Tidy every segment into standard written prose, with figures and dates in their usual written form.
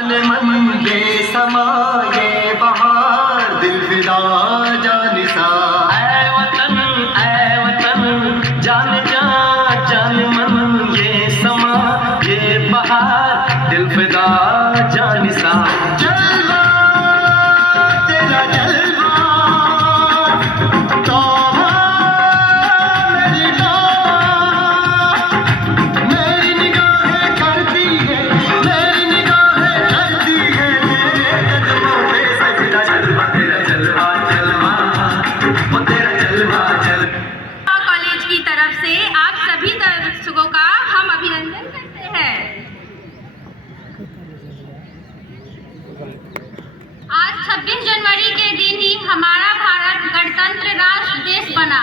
मन ये समा ये बहार दिल फिदा जानिसा ऐ वतन जान जा जान मन ये समा ये बहार दिल फिदा जानिसा जलवा तेरा जलवा तौबा मेरी तौबा मेरी निगाहें करती है मेरी निगाहें करती है तेरे कदमों पे सजदा जलवा तेरा जलवा जलवा वो तेरा जलवा जलवा। कॉलेज की तरफ से आप सभी दर्शकों का हम अभिनंदन करते हैं। आज 26 जनवरी के दिन ही हमारा भारत गणतंत्र राष्ट्र देश बना।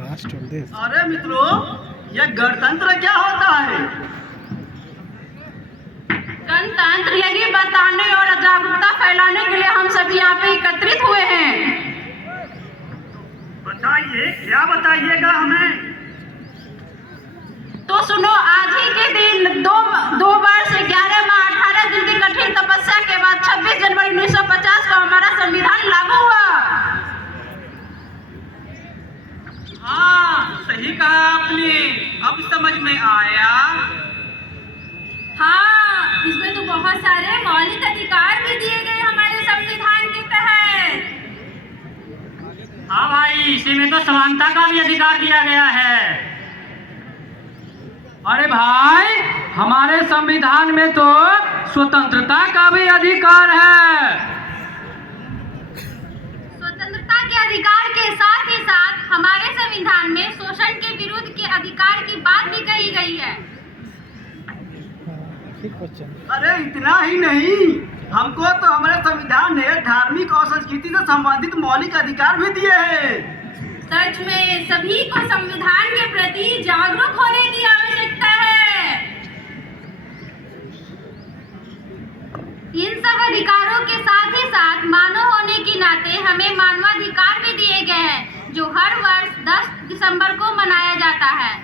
राष्ट्र देश। अरे मित्रों, यह गणतंत्र क्या होता है? गणतंत्र यही बताने और जागरूकता फैलाने के लिए हम सभी यहाँ पे एकत्रित हुए हैं। बताइए, क्या बताइएगा हमें? तो सुनो, आज ही के दिन दो वर्ष 11 माह 18 दिन की कठिन तपस्या के बाद 26 जनवरी 1950 को हमारा संविधान लागू हुआ। हाँ, सही कहा आपने। अब समझ में आया। हाँ, इसमें तो बहुत सारे मौलिक अधिकार भी दिए गए हमारे संविधान के तहत। हाँ भाई, इसी में तो समानता का भी अधिकार दिया गया है। अरे भाई, हमारे संविधान में तो स्वतंत्रता का भी अधिकार है। स्वतंत्रता के अधिकार के साथ ही साथ हमारे संविधान में शोषण के विरुद्ध के अधिकार की बात भी कही गई है। अरे इतना ही नहीं, हमको तो हमारे संविधान ने धार्मिक और संस्कृति से संबंधित मौलिक अधिकार भी दिए हैं। सच में सभी को संविधान के प्रति जागरूक होने की आवश्यकता है। इन सब अधिकारों के साथ ही साथ मानव होने के नाते हमें मानवाधिकार भी दिए गए हैं, जो हर वर्ष 10 दिसंबर को मनाया जाता है।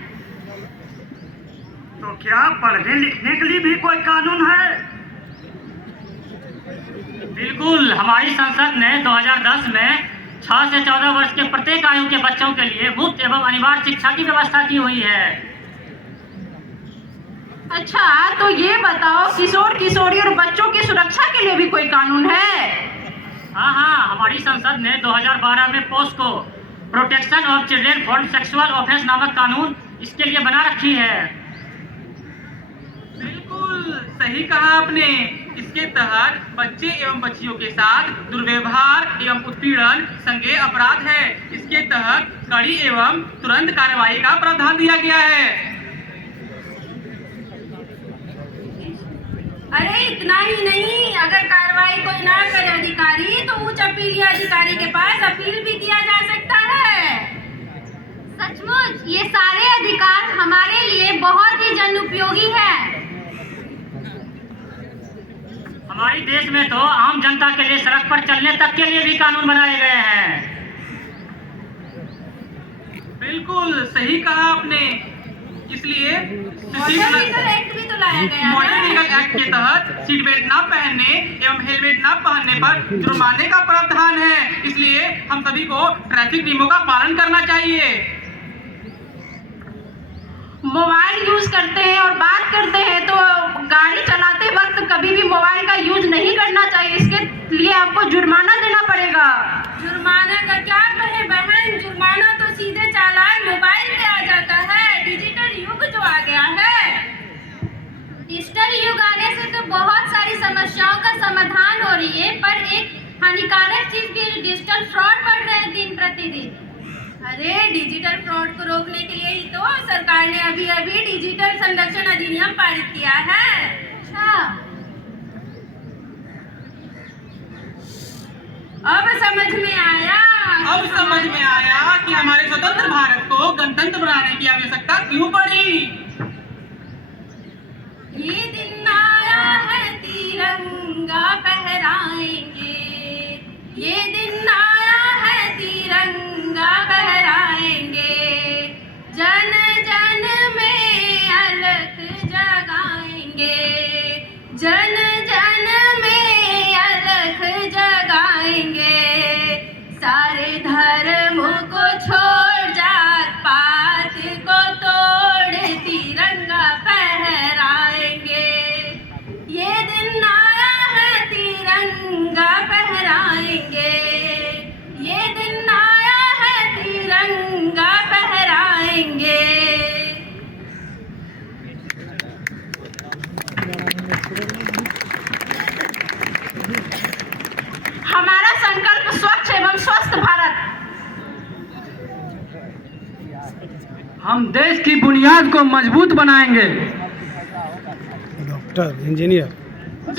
तो क्या पढ़ने लिखने के लिए भी कोई कानून है? बिल्कुल, हमारी संसद ने 2010 में 6 से 14 वर्ष के प्रत्येक आयु के बच्चों के लिए मुफ्त एवं अनिवार्य शिक्षा की व्यवस्था की हुई है। अच्छा, तो ये बताओ, किशोर किशोरी और बच्चों की सुरक्षा के लिए भी कोई कानून है? हाँ, हमारी संसद ने 2012 में POCSO protection of children from sexual offence नामक कानून इसके लिए बना रखी है। बिल्कुल सही कहा आपने। इसके तहत बच्चे एवं बच्चियों के साथ दुर्व्यवहार एवं उत्पीड़न संज्ञेय अपराध है। इसके तहत कड़ी एवं तुरंत कार्रवाई का प्रावधान दिया गया है। अरे इतना ही नहीं, अगर कार्रवाई कोई ना करे अधिकारी तो उच्च अपीलीय अधिकारी के पास अपील भी किया जा सकता है। सचमुच ये सारे अधिकार हमारे लिए बहुत ही जन उपयोगी है। हमारे देश में तो आम जनता के लिए सड़क पर चलने तक के लिए भी कानून बनाए गए हैं। बिल्कुल सही कहा आपने। इसलिए मॉडल लीगल एक्ट भी तो लाया गया है। मॉडल लीगल एक्ट के तहत सीट बेल्ट न पहनने एवं हेलमेट न पहनने पर जुर्माने का प्रावधान है। इसलिए हम सभी को ट्रैफिक नियमों का पालन करना चाहिए। मोबाइल यूज करते हैं और बात करते हैं तो गाड़ी चलाते वक्त कभी भी मोबाइल का यूज नहीं करना चाहिए। इसके लिए आपको जुर्माना देना पड़ेगा। जुर्माना का क्या कहे बहन, जुर्माना तो सीधे चालान मोबाइल पे आ जाता है। डिजिटल युग जो आ गया है, डिजिटल युग आने से तो बहुत सारी समस्याओं का समाधान हो रही है, पर एक हानिकारक चीज भी डिजिटल फ्रॉड बढ़ रहे हैं दिन प्रतिदिन। अरे डिजिटल फ्रॉड को रोकने के लिए ही तो सरकार ने अभी डिजिटल संरक्षण अधिनियम पारित किया है। अच्छा, अब समझ में आया। अब समझ में आया कि हमारे स्वतंत्र भारत को गणतंत्र बनाने की आवश्यकता क्यों पड़ी। ये दिन आया है तिरंगा फहराएंगे, ये दिन आया है तिरंगा फहराएंगे, जन जन में अलख जगाएंगे, हमारा संकल्प स्वच्छ एवं स्वस्थ भारत। हम देश की बुनियाद को मजबूत बनाएंगे। Doctor, engineer.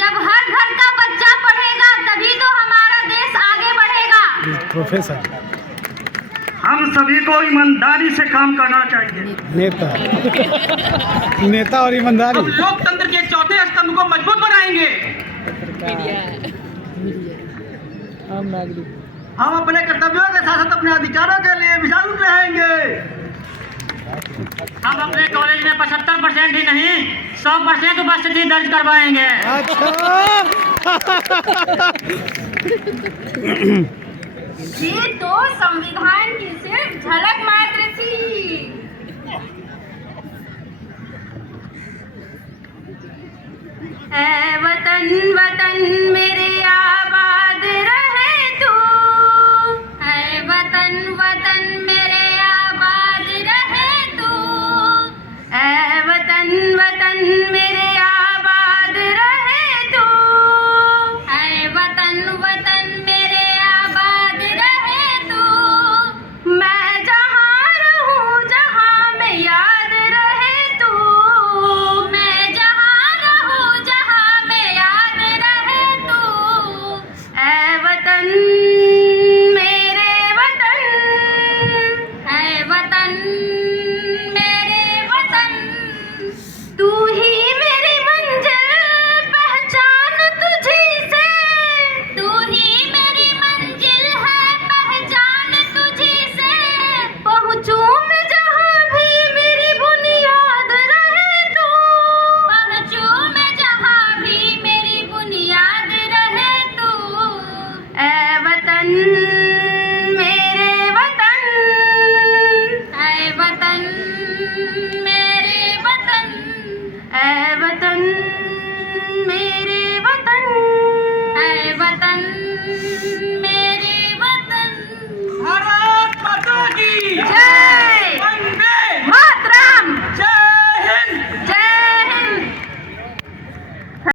जब हर घर का बच्चा पढ़ेगा तभी तो हमारा देश आगे बढ़ेगा। प्रोफेसर। हम सभी को ईमानदारी से काम करना चाहिए। नेता और ईमानदारी। हम लोकतंत्र के चौथे स्तंभ को मजबूत बनाएंगे। हम अपने कर्तव्यों के साथ साथ अपने अधिकारों के लिए भी जागरूक रहेंगे। हम अपने कॉलेज में 75% ही नहीं 100% उपस्थिति दर्ज करवाएंगे। ये तो संविधान की सिर्फ झलक मात्र थी। ऐ वतन वतन मेरे